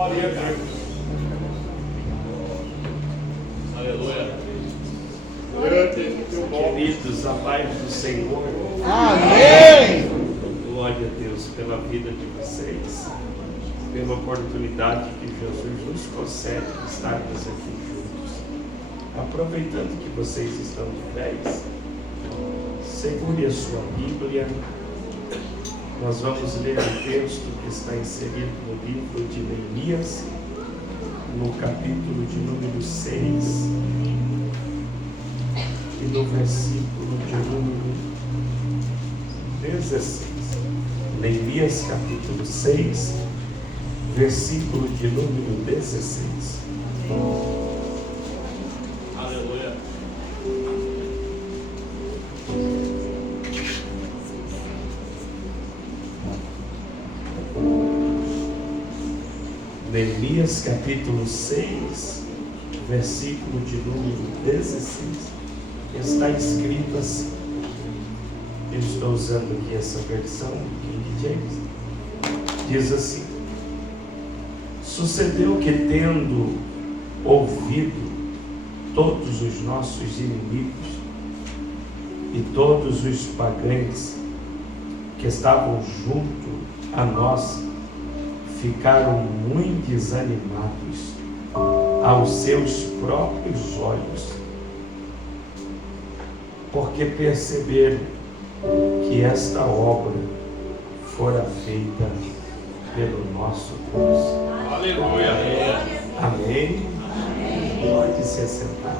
Glória a Deus. Aleluia. Queridos, a paz do Senhor. Amém. Glória a Deus pela vida de vocês, pela oportunidade que Jesus nos concede de estarmos aqui juntos. Aproveitando que vocês estão de pés, segure a sua Bíblia. Nós vamos ler o texto que está inserido no livro de Neemias, no capítulo de número 6 e no versículo de número 16. Neemias capítulo 6, versículo de número 16. Aleluia. Neemias capítulo 6, versículo de número 16. Está escrito assim. Eu estou usando aqui essa versão King James. Diz assim: sucedeu que, tendo ouvido todos os nossos inimigos e todos os pagãos que estavam junto a nós, ficaram muito desanimados aos seus próprios olhos, porque perceberam que esta obra fora feita pelo nosso Deus. Aleluia. Amém. Pode se assentar.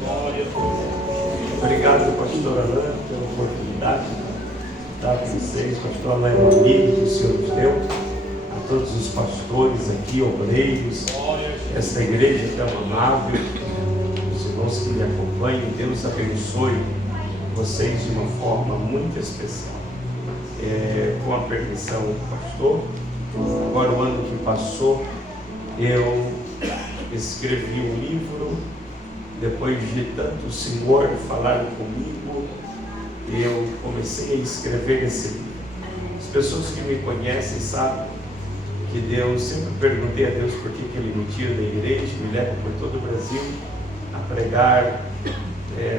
Glória a Deus. Obrigado, pastor Alain, pela oportunidade de estar com vocês. Pastor Alain é um amigo que o Senhor nos deu. A todos os pastores aqui, obreiros, essa igreja tão amável, os irmãos que me acompanham, Deus abençoe vocês de uma forma muito especial. Com a permissão do pastor, agora o ano que passou, eu escrevi um livro. Depois de tanto o Senhor falar comigo, eu comecei a escrever esse livro. As pessoas que me conhecem sabem que Deus, sempre perguntei a Deus por que Ele me tira da igreja, me leva por todo o Brasil a pregar,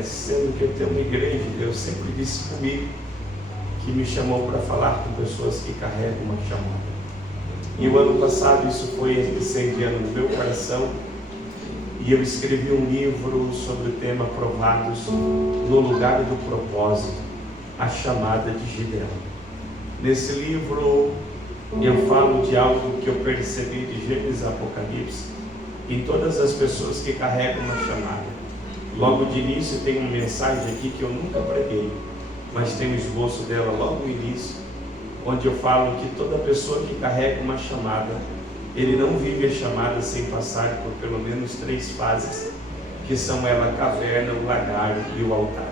sendo que eu tenho uma igreja. Deus sempre disse comigo que me chamou para falar com pessoas que carregam uma chamada. E o ano passado isso foi incendiando no meu coração, e eu escrevi um livro sobre o tema Provados no Lugar do Propósito, a chamada de Gideão. Nesse livro eu falo de algo que eu percebi de Gênesis a Apocalipse em todas as pessoas que carregam uma chamada. Logo de início tem uma mensagem aqui que eu nunca preguei, mas tem um esboço dela logo no início, onde eu falo que toda pessoa que carrega uma chamada, ele não vive a chamada sem passar por pelo menos 3 fases, que são ela: a caverna, o lagar e o altar.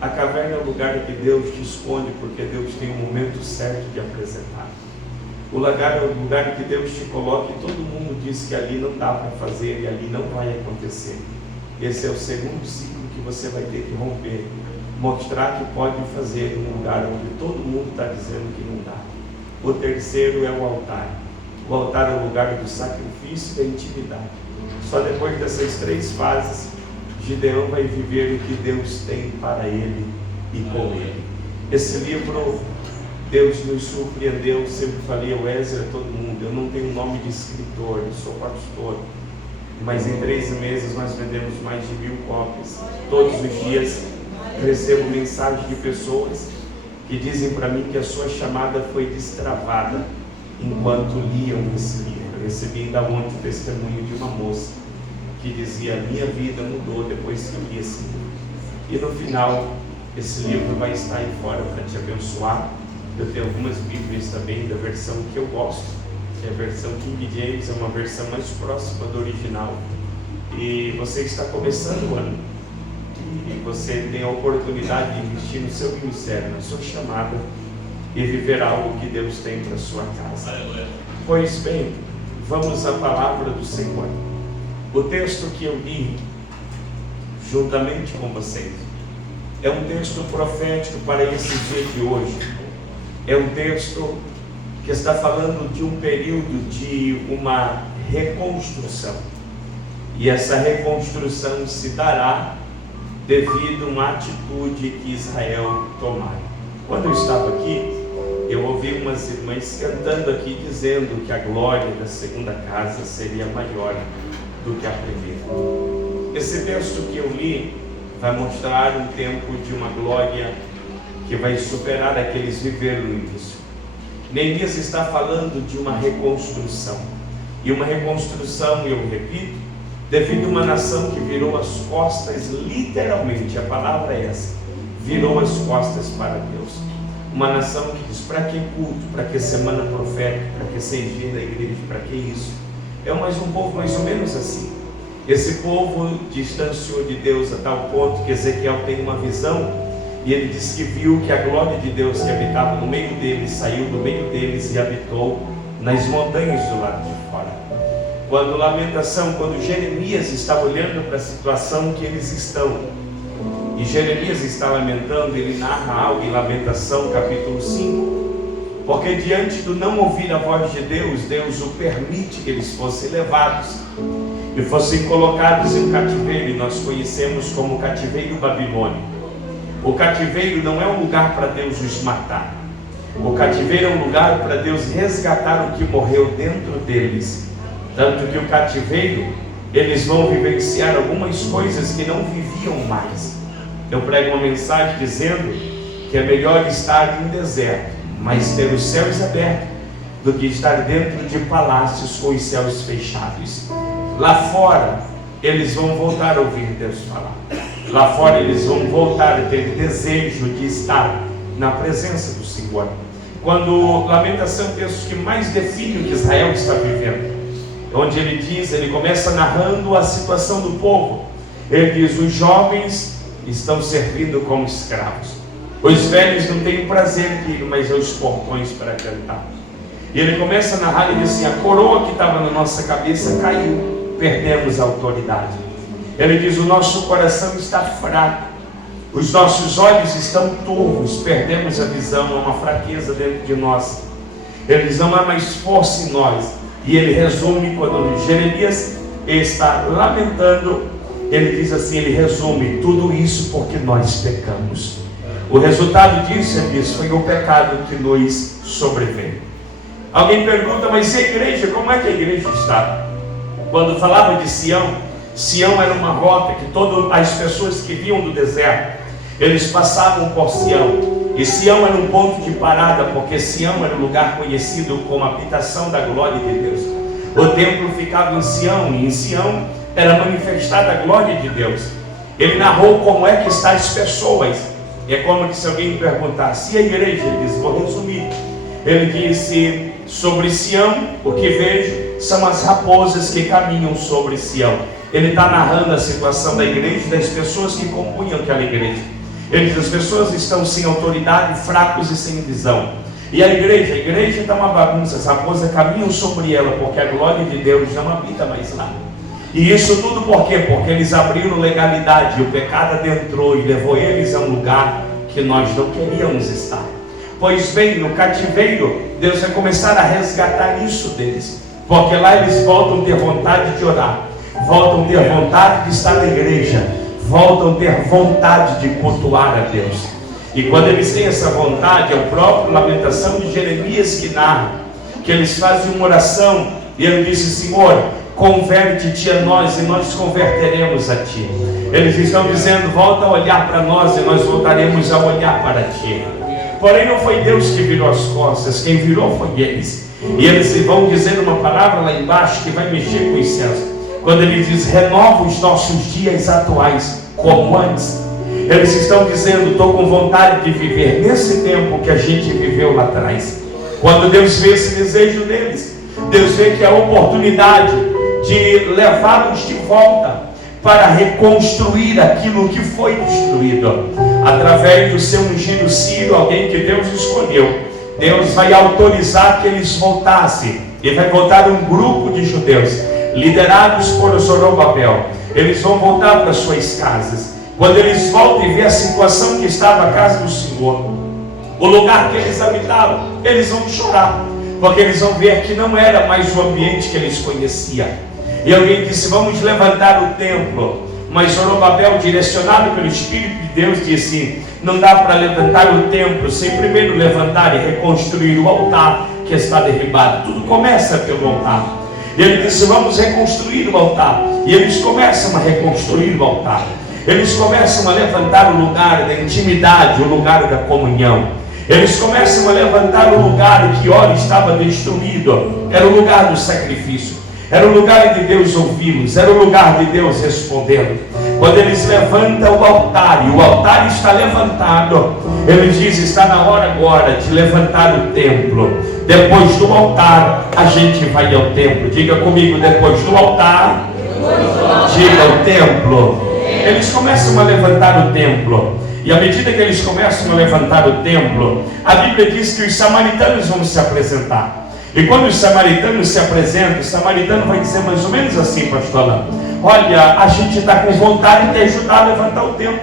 A caverna é o lugar que Deus te esconde, porque Deus tem um momento certo de apresentar. O lagar é o lugar que Deus te coloca e todo mundo diz que ali não dá para fazer e ali não vai acontecer. Esse é o segundo ciclo que você vai ter que romper, mostrar que pode fazer em um lugar onde todo mundo está dizendo que não dá. O terceiro é o altar. O altar é o lugar do sacrifício e da intimidade. Só depois dessas 3 fases, Gideão vai viver o que Deus tem para ele e com ele. Esse livro, Deus nos surpreendeu. Sempre falei ao Ezra, todo mundo, eu não tenho nome de escritor, eu sou pastor, mas em 3 meses nós vendemos mais de 1000 cópias. Todos os dias recebo mensagem de pessoas que dizem para mim que a sua chamada foi destravada enquanto liam esse livro. Eu recebi ainda ontem o testemunho de uma moça que dizia: a minha vida mudou depois que eu li esse livro. E no final, esse livro vai estar aí fora para te abençoar. Eu tenho algumas bíblias também da versão que eu gosto, que é a versão King James, é uma versão mais próxima do original. E você está começando o ano, e você tem a oportunidade de investir no seu ministério, na sua chamada, e viver algo que Deus tem para a sua casa. Pois bem, vamos à palavra do Senhor. O texto que eu li juntamente com vocês é um texto profético para esse dia de hoje. É um texto que está falando de um período de uma reconstrução. E essa reconstrução se dará devido a uma atitude que Israel tomar. Quando eu estava aqui, eu ouvi umas irmãs cantando aqui, dizendo que a glória da segunda casa seria maior do que a primeira. Esse texto que eu li vai mostrar um tempo de uma glória que vai superar a que eles viveram no início. Neemias está falando de uma reconstrução. E uma reconstrução, eu repito, devido a uma nação que virou as costas, literalmente, a palavra é essa, virou as costas para Deus. Uma nação que diz, para que culto, para que semana profética, para que servir da igreja, para que isso? É mais um povo mais ou menos assim. Esse povo distanciou de Deus a tal ponto que Ezequiel tem uma visão, e ele diz que viu que a glória de Deus que habitava no meio deles, saiu do meio deles e habitou nas montanhas do lado de fora. Quando Jeremias está olhando para a situação que eles estão, e Jeremias está lamentando, ele narra algo em Lamentação capítulo 5, porque diante do não ouvir a voz de Deus, Deus o permite que eles fossem levados e fossem colocados em cativeiro, e nós conhecemos como cativeiro babilônico. O cativeiro não é um lugar para Deus os matar, o cativeiro é um lugar para Deus resgatar o que morreu dentro deles. Tanto que o cativeiro, eles vão vivenciar algumas coisas que não viviam mais. Eu prego uma mensagem dizendo que é melhor estar em deserto, mas ter os céus abertos, do que estar dentro de palácios com os céus fechados. Lá fora, eles vão voltar a ouvir Deus falar. Lá fora, eles vão voltar a ter desejo de estar na presença do Senhor. Quando Lamentação é o texto que mais define o que Israel está vivendo, onde ele diz, ele começa narrando a situação do povo. Ele diz, os jovens estão servindo como escravos, os velhos não têm prazer de ir mais aos portões para cantar. E ele começa a narrar, ele diz assim, a coroa que estava na nossa cabeça caiu, perdemos a autoridade. Ele diz, o nosso coração está fraco, os nossos olhos estão turvos, perdemos a visão, há uma fraqueza dentro de nós. Ele diz, não há mais força em nós. E ele resume, quando Jeremias está lamentando, ele diz assim, ele resume tudo isso porque nós pecamos. O resultado disso, ele diz, foi o pecado que nos sobreveio. Alguém pergunta, mas e a igreja? Como é que a igreja está? Quando falava de Sião, Sião era uma rota que todas as pessoas que vinham do deserto, eles passavam por Sião. E Sião era um ponto de parada, porque Sião era um lugar conhecido como habitação da glória de Deus. O templo ficava em Sião, e em Sião era manifestada a glória de Deus. Ele narrou como é que estão as pessoas. E é como se alguém perguntasse, e a igreja? Ele diz, vou resumir. Ele disse, sobre Sião, o que vejo são as raposas que caminham sobre Sião. Ele está narrando a situação da igreja e das pessoas que compunham aquela igreja. Ele diz, as pessoas estão sem autoridade, fracos e sem visão. E a igreja está uma bagunça, as raposas caminham sobre ela, porque a glória de Deus não habita mais lá. E isso tudo por quê? Porque eles abriram legalidade, e o pecado adentrou e levou eles a um lugar que nós não queríamos estar. Pois bem, no cativeiro, Deus vai começar a resgatar isso deles, porque lá eles voltam a ter vontade de orar, voltam a ter vontade de estar na igreja, voltam a ter vontade de cultuar a Deus. E quando eles têm essa vontade, é o próprio Lamentação de Jeremias que narra, que eles fazem uma oração, e ele disse, Senhor, converte-te a nós, e nós converteremos a ti. Eles estão dizendo, volta a olhar para nós, e nós voltaremos a olhar para ti. Porém não foi Deus que virou as costas, quem virou foi eles. E eles vão dizer uma palavra lá embaixo que vai mexer com os céus. Quando ele diz, renova os nossos dias atuais como antes. Eles estão dizendo, estou com vontade de viver nesse tempo que a gente viveu lá atrás. Quando Deus vê esse desejo deles, Deus vê que é a oportunidade de levá-los de volta para reconstruir aquilo que foi destruído. Através do seu ungido Ciro, alguém que Deus escolheu, Deus vai autorizar que eles voltassem. E vai voltar um grupo de judeus, liderados por Zorobabel. Eles vão voltar para suas casas. Quando eles voltam e vê a situação que estava a casa do Senhor, o lugar que eles habitavam, eles vão chorar. porque eles vão ver que não era mais o ambiente que eles conheciam. E alguém disse: vamos levantar o templo. Mas Zorobabel, direcionado pelo Espírito de Deus, disse: não dá para levantar o templo sem primeiro levantar e reconstruir o altar que está derribado. Tudo começa pelo altar. Ele disse: vamos reconstruir o altar. E eles começam a reconstruir o altar. Eles começam a levantar o lugar da intimidade, o lugar da comunhão. Eles começam a levantar o lugar que ora estava destruído. Era o lugar do sacrifício. Era o lugar de Deus ouvi-los. Era o lugar de Deus respondendo. Quando eles levantam o altar, e o altar está levantado, ele diz: está na hora agora de levantar o templo. Depois do altar, a gente vai ao templo. Diga comigo: depois do altar, diga o templo. Eles começam a levantar o templo. E à medida que eles começam a levantar o templo, a Bíblia diz que os samaritanos vão se apresentar. E quando os samaritanos se apresentam, o samaritano vai dizer mais ou menos assim, pastor Alain: olha, a gente está com vontade de ajudar a levantar o templo.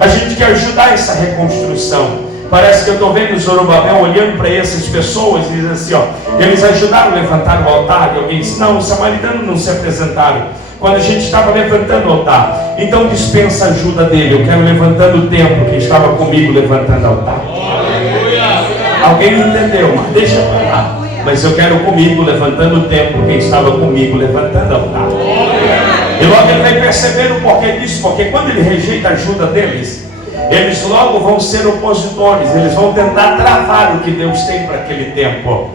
A gente quer ajudar essa reconstrução. Parece que eu estou vendo Zorobabel olhando para essas pessoas e dizendo assim: ó, eles ajudaram a levantar o altar. E alguém disse: não, os samaritanos não se apresentaram quando a gente estava levantando o altar. Então dispensa a ajuda dele. Eu quero levantando o templo que estava comigo levantando o altar. Alguém não entendeu, mas deixa para lá. Mas eu quero comigo levantando o templo quem estava comigo levantando o altar. E logo ele vai perceber o porquê disso. Porque quando ele rejeita a ajuda deles, eles logo vão ser opositores. Eles vão tentar travar o que Deus tem para aquele tempo.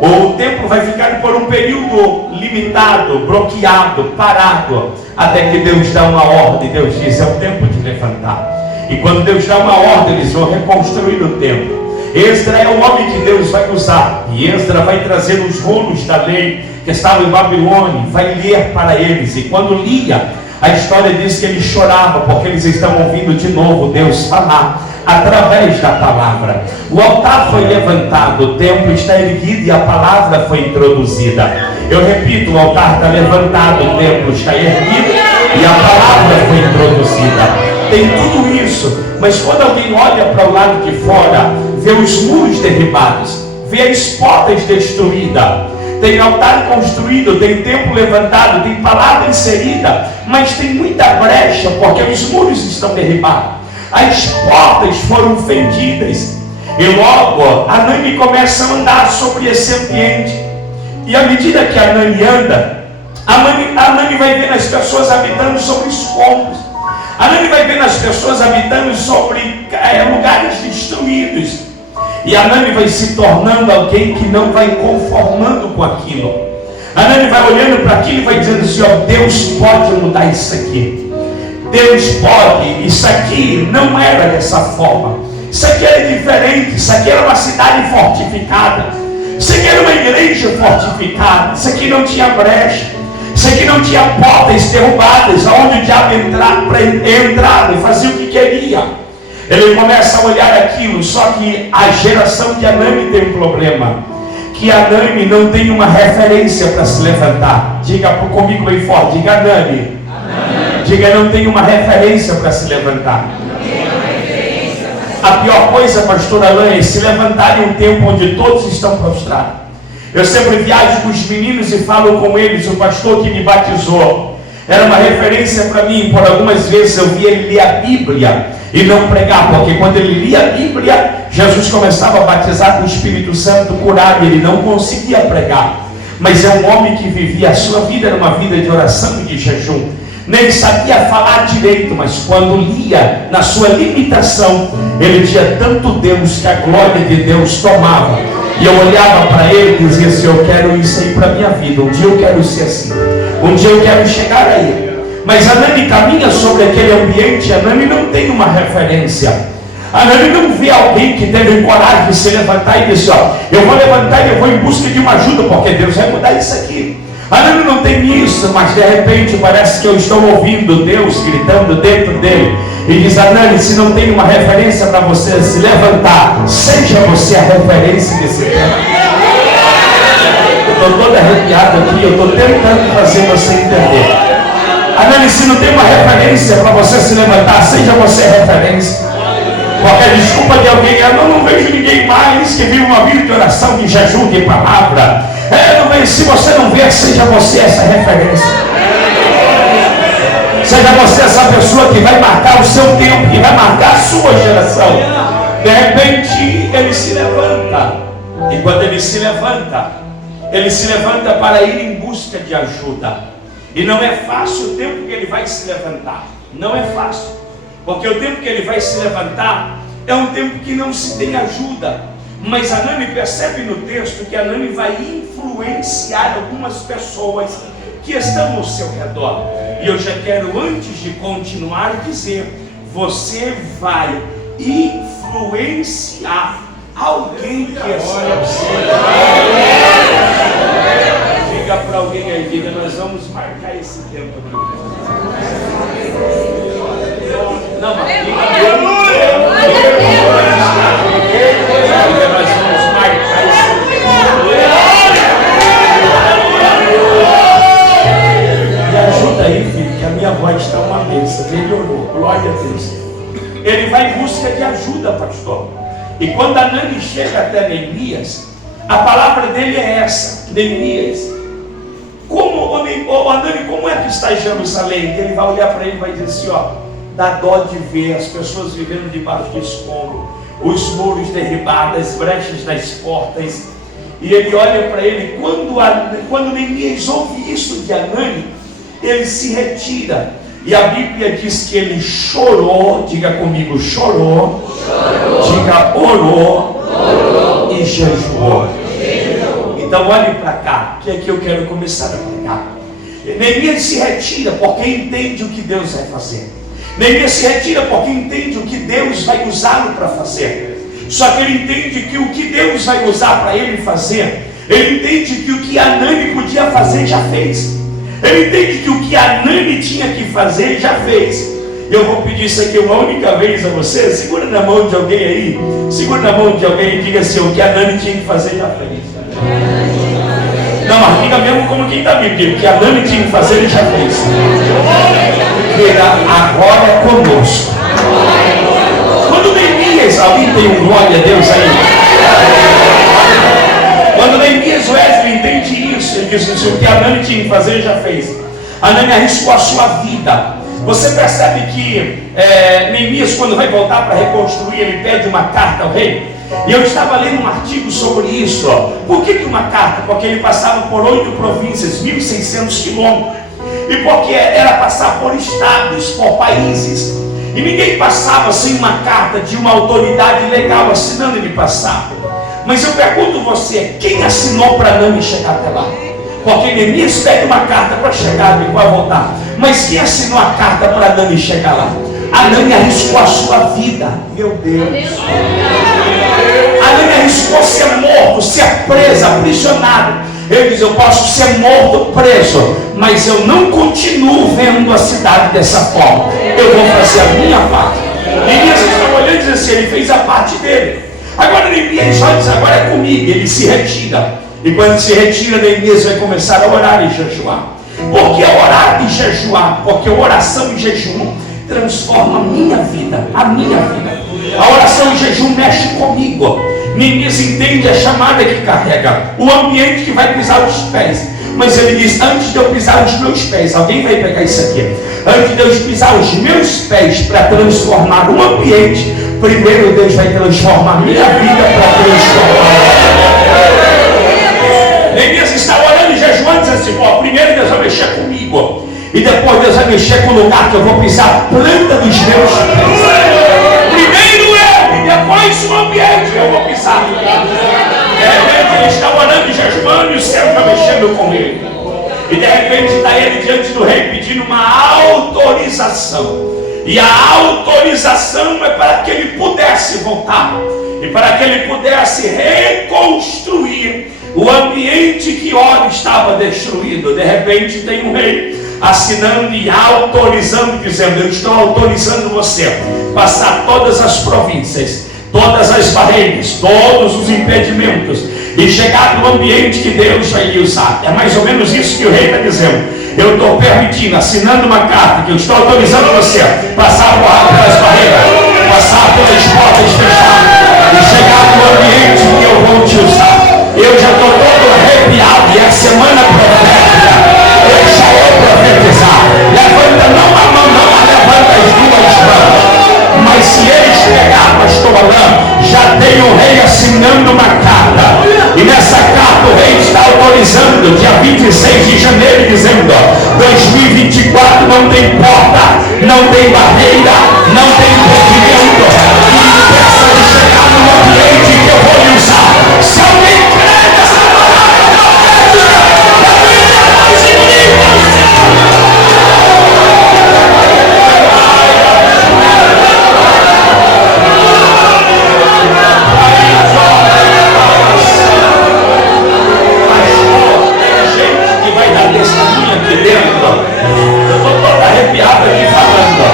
O templo vai ficar por um período limitado, bloqueado, parado, até que Deus dá uma ordem. Deus diz: é o tempo de levantar. E quando Deus dá uma ordem, eles vão reconstruir o templo. Esdra é o homem que Deus vai usar. E Esdra vai trazer os rolos da lei que estavam em Babilônia, vai ler para eles. E quando lia, a história diz que ele chorava, porque eles estão ouvindo de novo Deus falar através da palavra. O altar foi levantado, o templo está erguido e a palavra foi introduzida. Eu repito: o altar está levantado, o templo está erguido e a palavra foi introduzida. Tem tudo isso, mas quando alguém olha para o lado de fora, vê os muros derribados, vê as portas destruídas, tem altar construído, tem templo levantado, tem palavra inserida, mas tem muita brecha, porque os muros estão derribados, as portas foram fendidas. E logo Anani começa a andar sobre esse ambiente. E à medida que Anani anda, Anani vai vendo as pessoas habitando sobre escombros. Anani vai vendo as pessoas habitando sobre lugares destruídos. E Anani vai se tornando alguém que não vai conformando com aquilo. Anani vai olhando para aquilo e vai dizendo assim: ó, Deus pode mudar isso aqui. Deus pode. Isso aqui não era dessa forma. Isso aqui era diferente. Isso aqui era uma cidade fortificada. Isso aqui era uma igreja fortificada. Isso aqui não tinha brecha. Isso aqui não tinha portas derrubadas, onde o diabo entrava e fazia o que queria. Ele começa a olhar aquilo, só que a geração de Anani tem um problema. Que Anani não tem uma referência para se levantar. Diga comigo bem forte, diga Anani. Diga: não tem uma referência para se levantar. A pior coisa, pastor Alain, é se levantar em um tempo onde todos estão prostrados. Eu sempre viajo com os meninos e falo com eles: o pastor que me batizou era uma referência para mim. Por algumas vezes eu via ele ler a Bíblia e não pregar, porque quando ele lia a Bíblia, Jesus começava a batizar com o Espírito Santo, curar, e ele não conseguia pregar. Mas é um homem que vivia, a sua vida era uma vida de oração e de jejum. Nem sabia falar direito, mas quando lia, na sua limitação, ele tinha tanto Deus que a glória de Deus tomava. E eu olhava para ele e dizia assim: eu quero isso aí para a minha vida. Um dia eu quero ser assim. Um dia eu quero chegar aí. Mas Anani caminha sobre aquele ambiente. Anani não tem uma referência. Anani não vê alguém que teve coragem de se levantar e disse: ó, eu vou levantar e eu vou em busca de uma ajuda, porque Deus vai mudar isso aqui. Anani não tem isso, mas de repente parece que eu estou ouvindo Deus gritando dentro dele. E diz: Anani, se não tem uma referência para você se levantar, seja você a referência desse tempo. Eu estou todo arrepiado aqui, eu estou tentando fazer você entender. Anani, se não tem uma referência para você se levantar, seja você a referência. Porque a desculpa de alguém é: eu não vejo ninguém mais que vive uma vida de oração, de jejum, de palavra. Não vejo. Se você não vê, seja você essa referência. Seja você essa pessoa que vai marcar o seu tempo, que vai marcar a sua geração. De repente ele se levanta. E quando ele se levanta para ir em busca de ajuda. E não é fácil o tempo que ele vai se levantar. Não é fácil. Porque o tempo que ele vai se levantar é um tempo que não se tem ajuda. Mas Anani percebe no texto que Anani vai influenciar algumas pessoas que estão ao seu redor. E eu já quero, antes de continuar, dizer: você vai influenciar alguém que está ao seu redor. Diga para alguém aí, diga: nós vamos marcar esse tempo aqui. Não, mas diga: nós vamos marcar esse tempo. Me ajuda aí, filho, que a minha voz está uma bênção. Melhorou, glória a Deus. Ele vai em busca de ajuda, pastor. E quando Anani chega até Neemias, a palavra dele é essa: Neemias, Anani, como é que está em Jerusalém? Ele vai olhar para ele e vai dizer assim: ó, dá dó de ver as pessoas vivendo debaixo de escombro, os muros derribados, as brechas das portas. E ele olha para ele. Quando Neemias ouve isso de Anani, ele se retira. E a Bíblia diz que ele chorou. Diga comigo: chorou. Diga: orou e jejuou. Então olhe para cá, que é que eu quero começar a pregar. Neemias se retira porque entende o que Deus vai fazer. Neemias se retira porque entende o que Deus vai usá-lo para fazer. Só que ele entende que o que Deus vai usar para ele fazer, ele entende que o que Anani podia fazer já fez. Ele entende que o que Anani tinha que fazer já fez. Eu vou pedir isso aqui uma única vez a você. Segura na mão de alguém aí. Segura na mão de alguém e diga assim: o que Anani tinha que fazer já fez. Não, mas diga mesmo como quem está vivo. O que Anani tinha que fazer ele já fez. Agora é conosco. Quando Neemias, alguém tem um glória a Deus aí? Quando Neemias Wesley entende isso, ele diz assim: o que Anani tinha que fazer ele já fez. Anani arriscou a sua vida. Você percebe que Neemias, quando vai voltar para reconstruir, ele pede uma carta ao rei. E eu estava lendo um artigo sobre isso. Por que uma carta? Porque ele passava por 8 províncias, 1.600 quilômetros. E porque era passar por estados, por países. E ninguém passava sem uma carta de uma autoridade legal assinando ele passar. Mas eu pergunto você: quem assinou para Anani chegar até lá? Porque Neemias pede uma carta para chegar e para voltar. Mas quem assinou a carta para Anani chegar lá? Anani arriscou a sua vida. Meu Deus. Anani arriscou ser morto, ser preso, aprisionado. Ele diz: eu posso ser morto, preso, mas eu não continuo vendo a cidade dessa forma. Eu vou fazer a minha parte. Neemias está olhando e diz assim: ele fez a parte dele. Agora Neemias só diz: agora é comigo. Ele se retira. E quando se retira, Neemias vai começar a orar e jejuar. Por que orar e jejuar? Porque oração e jejum transforma a minha vida. A minha vida. A oração e jejum mexe comigo. Neemias entende a chamada que carrega, o ambiente que vai pisar os pés. Mas ele diz: antes de eu pisar os meus pés, alguém vai pegar isso aqui. Antes de eu pisar os meus pés para transformar um ambiente, primeiro Deus vai transformar minha vida para transformar. Neemias está orando e jejuando, diz assim: primeiro Deus vai mexer comigo, e depois Deus vai mexer com o lugar que eu vou pisar a planta dos meus pés. Primeiro eu, e depois o ambiente que eu vou pisar. De repente ele está orando e jejuando e o céu está mexendo com ele. E de repente está ele diante do rei pedindo uma autorização. E a autorização é para que ele pudesse voltar. E para que ele pudesse reconstruir o ambiente que ora estava destruído. De repente tem um rei assinando e autorizando, dizendo: eu estou autorizando você passar todas as províncias, todas as barreiras, todos os impedimentos e chegar no ambiente que Deus vai lhe usar. É mais ou menos isso que o rei está dizendo. Eu estou permitindo, assinando uma carta, que eu estou autorizando você passar pelas barreiras, passar pelas portas fechadas e chegar no ambiente que eu vou te usar. Eu já estou todo arrepiado e a semana profética. Deixa eu profetizar. Levanta não a mão, não, levanta as duas mãos. Mas se eles pegar, pastor Alain, já tem o rei assinando uma carta. E nessa carta o rei está autorizando, dia 26 de janeiro, dizendo: 2024 não tem porta, não tem barreira, não tem impedimento que impeça de chegar no ambiente que eu vou lhe usar. Se alguém crê nessa palavra profética, eu inimigos. Aqui dentro, eu estou todo arrepiado aqui falando.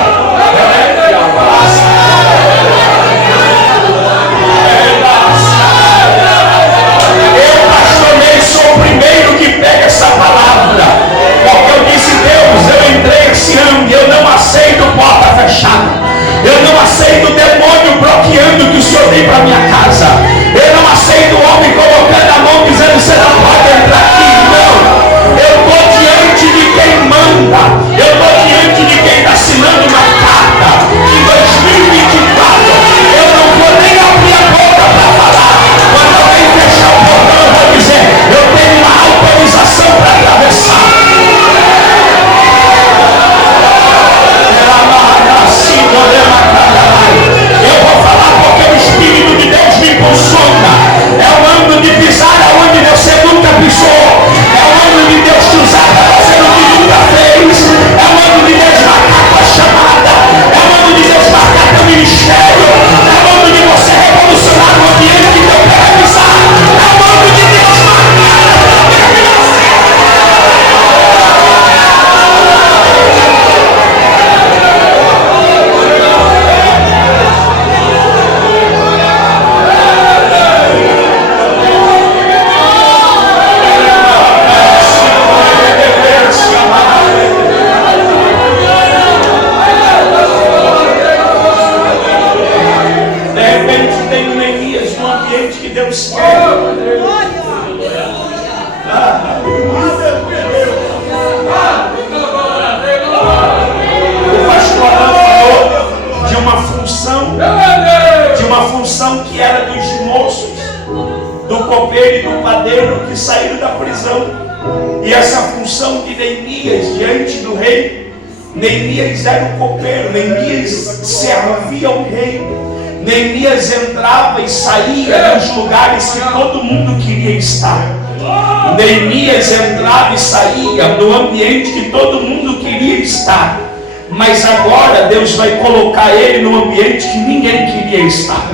Eu, pastor Ney, sou o primeiro que pega essa palavra, porque eu disse: Deus, eu entrei esse ano e eu não aceito porta fechada, eu não aceito o demônio bloqueando o que o Senhor tem para minha casa, eu não aceito o homem colocando a mão dizendo: você não pode entrar aqui. Não. Eu estou diante de quem manda. Eu estou diante de quem está assinando uma carta. Em 2024 eu não vou nem abrir a boca para falar. Quando alguém fechar o portão, eu vou dizer: eu tenho uma autorização para atravessar. Eu vou falar porque o Espírito de Deus me impulsiona. É o ano de pisar aonde você nunca pisou. É o ano de Deus te usar para fazer o que nunca fez. É o ano de Deus marcar tua chamada. É o ano de Deus marcar teu ministério. É o ano de você revolucionar o ambiente que eu quero pisar. É o ano de Deus marcar a tua vida. Deus quer. O pastor Alain falou de uma função que era dos moços, do copeiro e do padeiro que saíram da prisão. E essa função de Neemias diante do rei. Neemias era o copeiro, Neemias servia ao rei. Neemias entrava e saía dos lugares que todo mundo queria estar. Neemias entrava e saía do ambiente que todo mundo queria estar. Mas agora Deus vai colocar ele no ambiente que ninguém queria estar.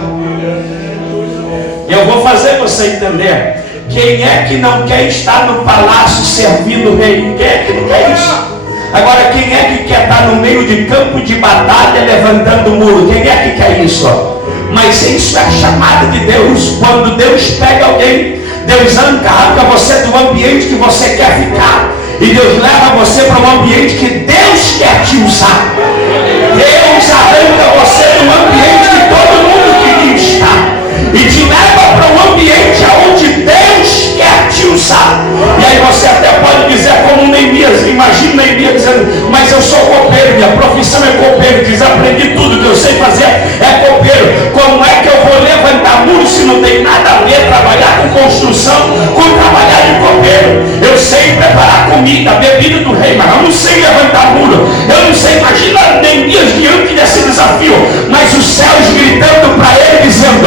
Eu vou fazer você entender. Quem é que não quer estar no palácio servindo o rei? Quem é que não quer isso? Agora, quem é que quer estar no meio de campo de batalha levantando o muro? Quem é que quer isso? Mas isso é a chamada de Deus. Quando Deus pega alguém, Deus arranca você do ambiente que você quer ficar, e Deus leva você para um ambiente que Deus quer te usar. Deus arranca você do ambiente que todo mundo queria estar e te leva para um ambiente onde Deus quer te usar. E aí você até pode dizer como Neemias. Imagina Neemias dizendo: mas eu sou copeiro, minha profissão é copeiro, desaprendi tudo que eu sei fazer é copeiro. Como é que eu vou levantar muro se não tem nada a ver trabalhar com construção com trabalhar de copeiro? Eu sei preparar comida, bebida do rei, mas eu não sei levantar muro. Eu não sei. Imagina Neemias diante desse desafio, mas os céus gritando para ele dizendo: